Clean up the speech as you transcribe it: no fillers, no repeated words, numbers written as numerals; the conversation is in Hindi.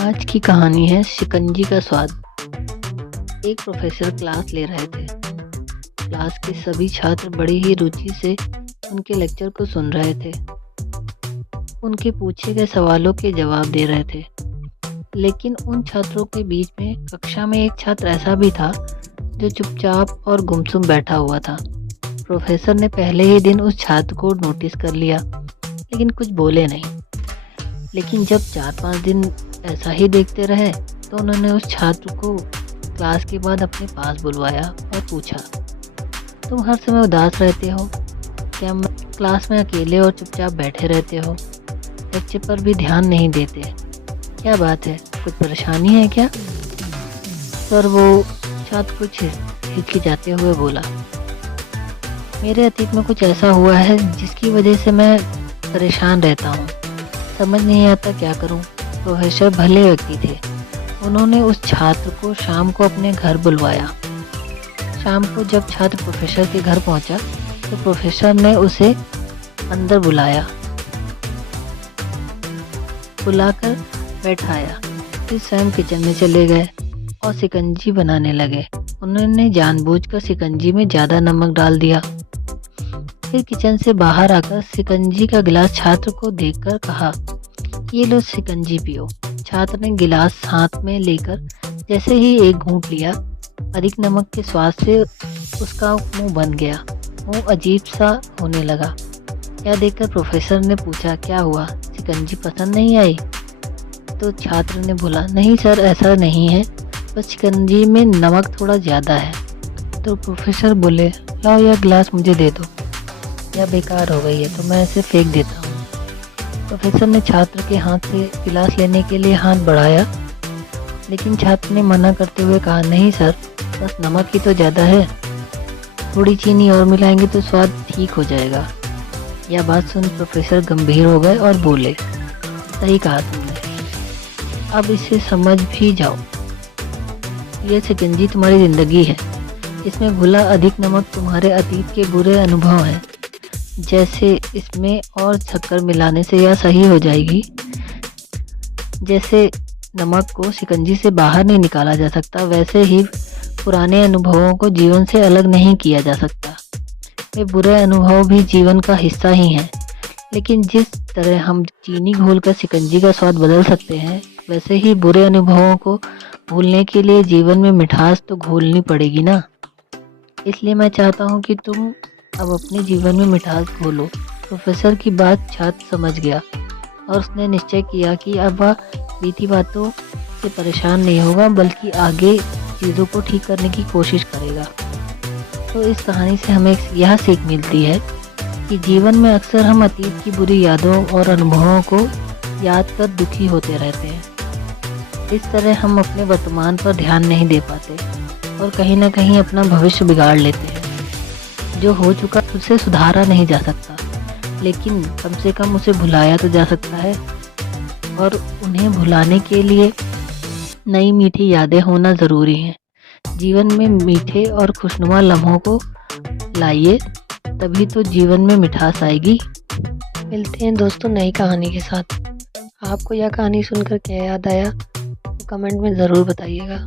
आज की कहानी है शिकंजी का स्वाद। एक प्रोफेसर क्लास ले रहे थे। क्लास के सभी छात्र बड़ी ही रुचि से उनके लेक्चर को सुन रहे थे। उनके पूछे गए सवालों के जवाब दे रहे थे। लेकिन उन छात्रों के बीच में कक्षा में एक छात्र ऐसा भी था जो चुपचाप और गुमसुम बैठा हुआ था। प्रोफेसर ने पहले ही दिन उस छात्र को नोटिस कर लिया, लेकिन कुछ बोले नहीं। लेकिन जब 4-5 दिन ऐसा ही देखते रहे तो उन्होंने उस छात्र को क्लास के बाद अपने पास बुलवाया और पूछा, तुम हर समय उदास रहते हो क्या? क्लास में अकेले और चुपचाप बैठे रहते हो, लेक्चर पर भी ध्यान नहीं देते, क्या बात है? कुछ परेशानी है क्या? सर, वो छात्र कुछ हिचकिचाते हुए बोला, मेरे अतीत में कुछ ऐसा हुआ है जिसकी वजह से मैं परेशान रहता हूँ, समझ नहीं आता क्या करूँ। प्रोफेसर भले व्यक्ति थे। उन्होंने उस छात्र को शाम को अपने घर बुलवाया। शाम को जब छात्र प्रोफेसर के घर पहुंचा तो प्रोफेसर ने उसे अंदर बुलाकर बैठाया। फिर स्वयं किचन में चले गए और शिकंजी बनाने लगे। उन्होंने जानबूझकर शिकंजी में ज़्यादा नमक डाल दिया। फिर किचन से बाहर आकर शिकंजी का गिलास छात्र को देकर कहा, ये लो शिकंजी पियो। छात्र ने गिलास हाथ में लेकर जैसे ही एक घूंट लिया, अधिक नमक के स्वाद से उसका मुंह बन गया। मुंह अजीब सा होने लगा। यह देखकर प्रोफेसर ने पूछा, क्या हुआ, शिकंजी पसंद नहीं आई? तो छात्र ने बोला, नहीं सर, ऐसा नहीं है, बस शिकंजी में नमक थोड़ा ज़्यादा है। तो प्रोफेसर बोले, लाओ यह गिलास मुझे दे दो, यह बेकार हो गई है तो मैं इसे फेंक देता हूँ। प्रोफेसर ने छात्र के हाथ से गिलास लेने के लिए हाथ बढ़ाया, लेकिन छात्र ने मना करते हुए कहा, नहीं सर, बस नमक ही तो ज़्यादा है, थोड़ी चीनी और मिलाएंगे तो स्वाद ठीक हो जाएगा। यह बात सुन प्रोफेसर गंभीर हो गए और बोले, सही कहा तुमने, अब इसे समझ भी जाओ। यह शिकंजी तुम्हारी ज़िंदगी है, इसमें घुला अधिक नमक तुम्हारे अतीत के बुरे अनुभव हैं। जैसे इसमें और शक्कर मिलाने से यह सही हो जाएगी। जैसे नमक को शिकंजी से बाहर नहीं निकाला जा सकता, वैसे ही पुराने अनुभवों को जीवन से अलग नहीं किया जा सकता। वे बुरे अनुभव भी जीवन का हिस्सा ही हैं। लेकिन जिस तरह हम चीनी घोलकर शिकंजी का स्वाद बदल सकते हैं, वैसे ही बुरे अनुभवों को भूलने के लिए जीवन में मिठास तो घोलनी पड़ेगी ना। इसलिए मैं चाहता हूँ कि तुम अब अपने जीवन में मिठास घोलो। प्रोफेसर की बात छात्र समझ गया और उसने निश्चय किया कि अब वह बीती बातों से परेशान नहीं होगा, बल्कि आगे चीज़ों को ठीक करने की कोशिश करेगा। तो इस कहानी से हमें यह सीख मिलती है कि जीवन में अक्सर हम अतीत की बुरी यादों और अनुभवों को याद कर दुखी होते रहते हैं। इस तरह हम अपने वर्तमान पर ध्यान नहीं दे पाते और कहीं ना कहीं अपना भविष्य बिगाड़ लेते हैं। जो हो चुका उसे सुधारा नहीं जा सकता, लेकिन कम से कम उसे भुलाया तो जा सकता है। और उन्हें भुलाने के लिए नई मीठी यादें होना ज़रूरी हैं। जीवन में मीठे और खुशनुमा लम्हों को लाइए, तभी तो जीवन में मिठास आएगी। मिलते हैं दोस्तों नई कहानी के साथ। आपको यह कहानी सुनकर क्या याद आया, तो कमेंट में ज़रूर बताइएगा।